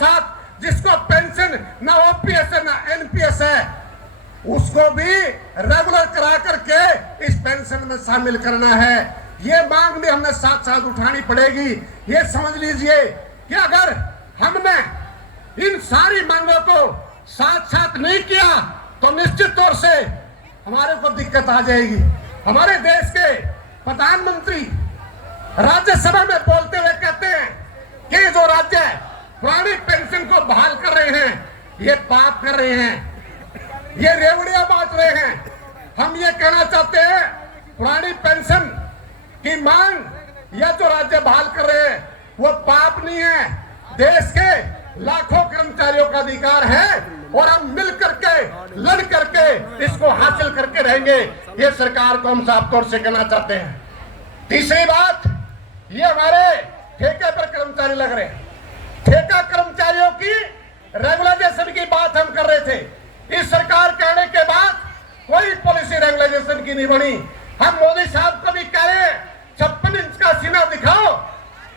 साथ जिसको पेंशन ना ओपीएस है ना एनपीएस है, उसको भी रेगुलर करा करके इस पेंशन में शामिल करना है। ये मांग भी हमें साथ साथ उठानी पड़ेगी। ये समझ लीजिए कि अगर हमने इन सारी मांगों को साथ साथ नहीं किया तो निश्चित तौर से हमारे को दिक्कत आ जाएगी। हमारे देश के प्रधानमंत्री राज्यसभा में बोलते हुए कहते हैं कि जो राज्य पुरानी पेंशन को बहाल कर रहे हैं ये पाप कर रहे हैं, ये रेवड़ियां बांट रहे हैं। हम ये कहना चाहते हैं पुरानी पेंशन की मांग या जो राज्य बहाल कर रहे हैं वो पाप नहीं है, देश के लाखों कर्मचारियों का अधिकार है और हम मिल करके लड़ करके इसको हासिल करके रहेंगे। ये सरकार को हम साफ तौर से कहना चाहते हैं। तीसरी बात, ये हमारे ठेके पर कर्मचारी लग रहे हैं। ठेका कर्मचारियों की रेगुलाइजेशन की बात हम कर रहे थे। इस सरकार के आने के बाद कोई पॉलिसी रेगुलाइजेशन की नहीं बनी। हम मोदी साहब को भी कह रहे हैं 56 इंच का सीना दिखाओ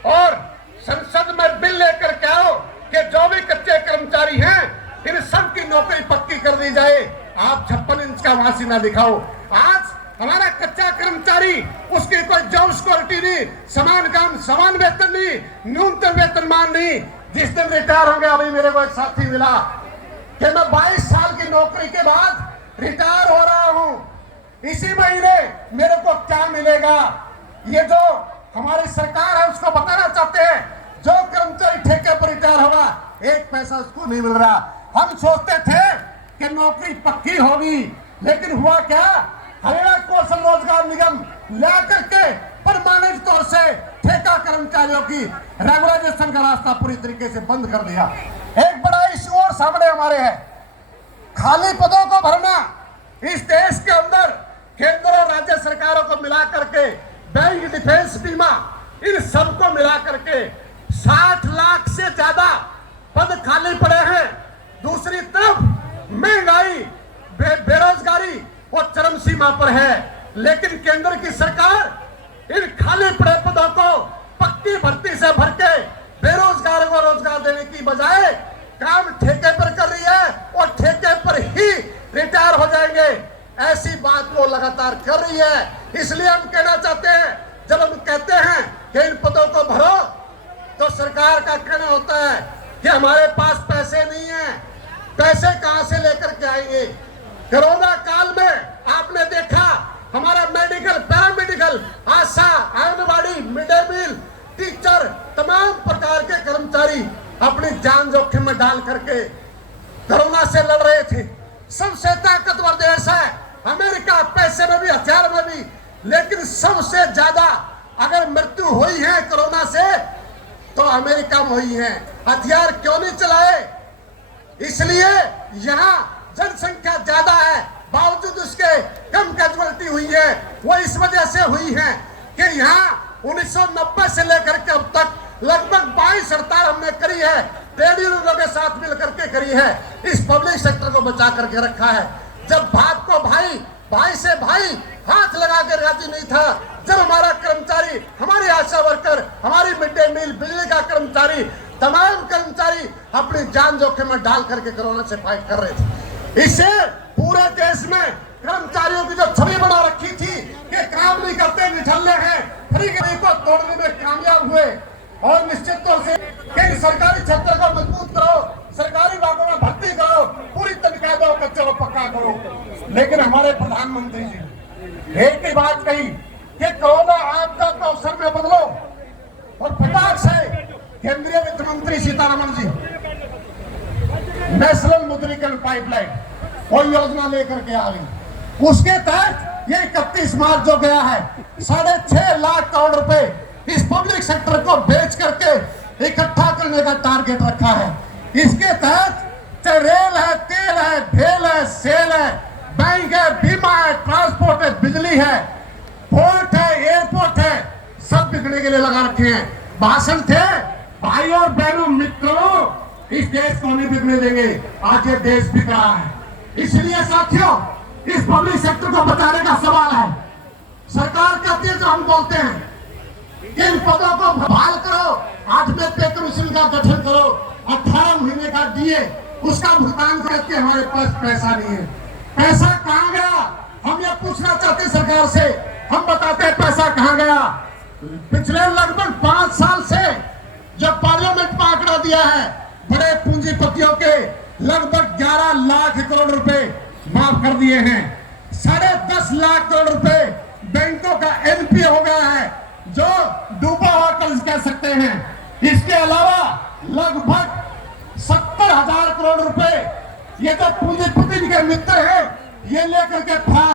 और संसद में बिल लेकर के आओ कि जो भी कच्चे कर्मचारी हैं इन सब की नौकरी पक्की कर दी जाए। आप 56 इंच का वहां सीना दिखाओ। आज हमारा कच्चा कर्मचारी, उसकी कोई जॉब सिक्योरिटी नहीं, समान काम समान वेतन नहीं, न्यूनतम वेतनमान नहीं। जिस दिन रिटायर होंगे, अभी मेरे को एक साथी मिला कि मैं 22 साल की नौकरी के बाद रिटायर हो रहा हूं, इसी महीने मेरे को क्या मिलेगा? ये जो हमारी सरकार है उसको बताना चाहते हैं। जो कर्मचारी ठेके पर रिटायर होगा 1 पैसा उसको नहीं मिल रहा। हम सोचते थे कि नौकरी पक्की होगी, लेकिन हुआ क्या? हरियाणा कौशल रोजगार निगम ला करके परमानेंट तौर से ठेका कर्मचारियों की रेगुलाइजेशन का रास्ता पूरी तरीके से बंद कर दिया। एक बड़ा इश्यू और सामने हमारे है, खाली पदों को भरना। इस देश के अंदर केंद्र और राज्य सरकारों को मिला करके बैंक, डिफेंस, बीमा, इन सबको मिला करके 60 लाख से ज्यादा पद खाली पड़े हैं। दूसरी तरफ महंगाई, बेरोजगारी और चरम सीमा पर है, लेकिन केंद्र की सरकार इन खाली पड़े पदों को पक्की भर्ती से भर के बेरोजगार को रोजगार देने की बजाय काम ठेके पर कर रही है और ठेके पर ही रिटायर हो जाएंगे, ऐसी बात वो लगातार कर रही है। इसलिए हम कहना चाहते हैं, जब हम कहते हैं कि इन पदों को भरो, तो सरकार का कहना होता है कि हमारे पास पैसे नहीं है। पैसे कहां से लेकर के आएंगे? कोरोना काल में आपने देखा हमारा medical, paramedical, ASHA, anganwadi, mid day meal, teacher, तमाम प्रकार के कर्मचारी अपनी जान जोखिम में डाल करके कोरोना से लड़ रहे थे। सबसे ताकतवर देश है अमेरिका, पैसे में भी, हथियार में भी, लेकिन सबसे ज्यादा अगर मृत्यु हुई है कोरोना से तो अमेरिका में हुई है। हथियार क्यों नहीं चलाए? इसलिए यहाँ जनसंख्या ज्यादा है, बावजूद उसके कम कैजुअलिटी हुई है। वो इस वजह से हुई है कि यहाँ 1990 से लेकर के अब तक लगभग 22 हड़ताल हमने करी है, ट्रेड यूनियनों के साथ मिलकर के करी है। इस पब्लिक सेक्टर को बचा करके रखा है। जब बाप को भाई, भाई से भाई हाथ लगा के राजी नहीं था, जब हमारा कर्मचारी, हमारे आशा वर्कर, हमारी मिड डे मील, बिजली का कर्मचारी, तमाम कर्मचारी अपनी जान जोखिम में डाल करके कोरोना से फाइट कर रहे थे। इससे पूरे देश में कर्मचारियों की जो छवि बना रखी थी कि काम नहीं करते, निठल्ले हैं, फ्री को तोड़ने में कामयाब हुए। और निश्चित तौर से सरकारी क्षेत्र को मजबूत करो, सरकारी विभागों में भर्ती करो, पूरी तनख्वाह दो, बच्चों को पक्का करो। लेकिन हमारे प्रधानमंत्री जी एक ही बात कही कि कोरोना आपदा को अवसर में बदलो, और फटाक से केंद्रीय वित्त मंत्री सीतारमण जी नेशनल मुद्रीकरण पाइपलाइन कोई योजना लेकर के आ गई। उसके तहत ये 31 मार्च जो गया है 6.5 लाख करोड़ रुपए इस पब्लिक सेक्टर को बेच करके इकट्ठा करने का टारगेट रखा है। इसके तहत चाहे रेल है, तेल है, ढेल है, सेल है, बैंक है, बीमा है, ट्रांसपोर्ट है, बिजली है, पोर्ट है, एयरपोर्ट है, सब बिकने के लिए लगा रखे हैं। भाषण थे, भाई और बहनों, मित्रों, इस देश को नहीं बिकने देंगे। आज ये देश बिक रहा है। इसलिए साथियों, इस पब्लिक सेक्टर को बचाने का सवाल है। सरकार कहती है, जो हम बोलते हैं, इन पदों को बहाल करो, 8वें पे कमीशन का गठन करो, 18 महीने का डीए उसका भुगतान करके हमारे पास पैसा नहीं है। पैसा कहां गया? हम ये पूछना चाहते सरकार से। हम बताते हैं पैसा कहां गया। पिछले लगभग 5 साल से जब पार्लियामेंट में आंकड़ा दिया है, बड़े पूंजीपतियों के लगभग 11 लाख करोड़ रुपए माफ कर दिए हैं। 10.5 लाख करोड़ रुपए बैंकों का एनपीए हो गया है, जो डूबा हुआ कर्ज कह सकते हैं। इसके अलावा लगभग 70,000 करोड़ रुपए ये तो पूंजीपति के मित्र हैं, ये लेकर के